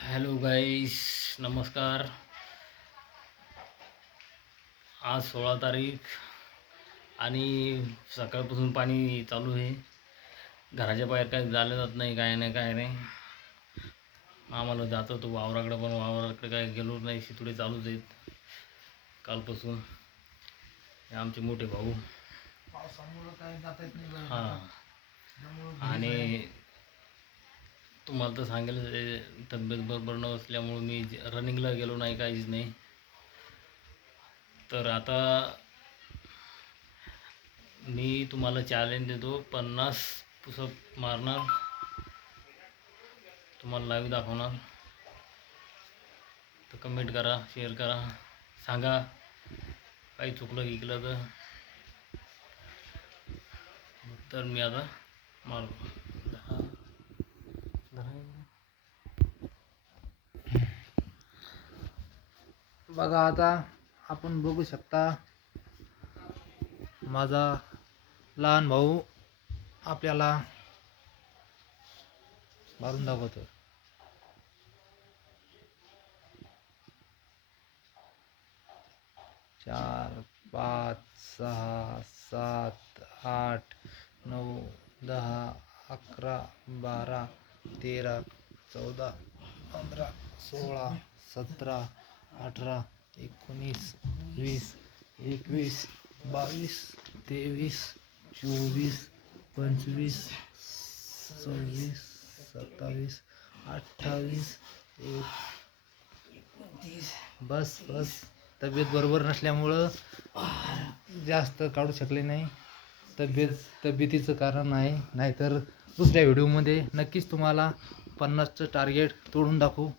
Hello गाईस, नमस्कार. आज 16 तारीख आणि सकाळपासून पाणी चालू आहे. घराच्या बाहेर काही झालं जात नाही, काय नाही काय नाही. आम्हाला जात होतो वावराकडे, पण वावराकडे काय गेलो नाही. शितुडे चालूच आहेत कालपासून. हे आमचे मोठे भाऊ पावसामुळे काय जाता येत नाही. हां, आणि तुम्हाला तर सांगेल, तब्येत बरोबर नसल्यामुळे मी रनिंगला गेलो नाही, काहीच नाही. तर आता मी तुम्हाला चॅलेंज देतो, 50 पुशअप मारणार, तुम्हाला लाईव्ह दाखवणार. तर कमेंट करा, शेअर करा, सांगा काही चुकलं गिकलं तर मी आता मारतो. बघा, आता आपण बघू शकता, माझा लहान भाऊ आपल्याला मारून दाखवतो. 4, 5, 6, 7, 8, 9, 10, 11, 12, 13, 14, 15, 16, 17, 18, 19, 20, 21, 22, 23, 24, 25, 26, 27, 28, 29. बस तब्येत बरोबर नसल्यामुळं जास्त काढू शकले नाही. तब्येतीचं कारण आहे, नाहीतर दुसऱ्या व्हिडिओमध्ये नक्कीच तुम्हाला 50चं टार्गेट तोडून दाखवू.